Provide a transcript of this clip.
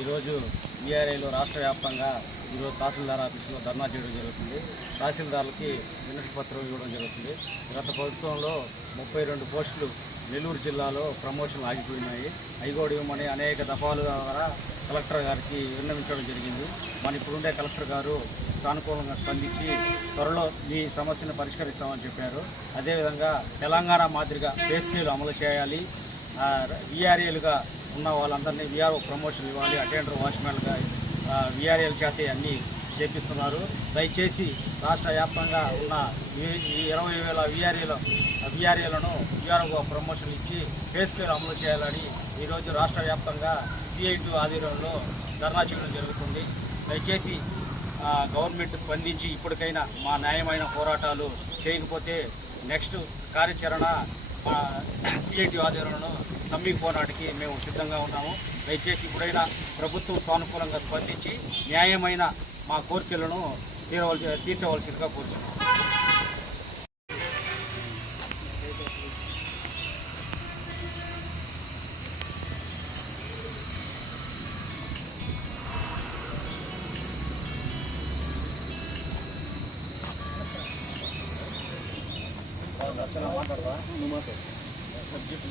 ఈరోజు వీఆర్ఐలో రాష్ట్ర వ్యాప్తంగా ఈరోజు తహసీల్దార్ ఆఫీసులో ధర్నా చేయడం జరుగుతుంది. తహసీల్దార్లకి వినతి పత్రం ఇవ్వడం జరుగుతుంది. గత ప్రభుత్వంలో 32 పోస్టులు నెల్లూరు జిల్లాలో ప్రమోషన్లు ఆగిపోయినాయి. అవి ఇవ్వమని అనేక దఫాల ద్వారా కలెక్టర్ గారికి విన్నవించడం జరిగింది. మన ఇప్పుడుండే కలెక్టర్ గారు సానుకూలంగా స్పందించి త్వరలో ఈ సమస్యను పరిష్కరిస్తామని చెప్పారు. అదేవిధంగా తెలంగాణ మాదిరిగా పే స్కేల్ అమలు చేయాలి. వీఆర్ఏలుగా ఉన్న వాళ్ళందరినీ వీఆర్ఓ ప్రమోషన్ ఇవ్వాలి. అటెండర్ వాచ్మెన్గా వీఆర్ఏల చేత అన్నీ చేపిస్తున్నారు. దయచేసి రాష్ట్ర వ్యాప్తంగా ఉన్న ఈ 20,000 వీఆర్ఏలను వీఆర్ఓ ప్రమోషన్ ఇచ్చి పే స్కేల్ అమలు చేయాలని ఈరోజు రాష్ట్ర వ్యాప్తంగా CITU ఆధ్వర్యంలో ధర్నా చేయడం జరుగుతుంది. దయచేసి గవర్నమెంట్ స్పందించి ఇప్పటికైనా మా న్యాయమైన పోరాటాలు చేయకపోతే నెక్స్ట్ కార్యాచరణ CITU ఆధ్వర్యంలో సమ్మింగ్ పోరాటానికి మేము సిద్ధంగా ఉన్నాము. దయచేసి ఇప్పుడైనా ప్రభుత్వం సానుకూలంగా స్పందించి న్యాయమైన మా కోరికలను తీర్చవలసిందిగా కోరుచున్నాము. సబ్జెక్ట్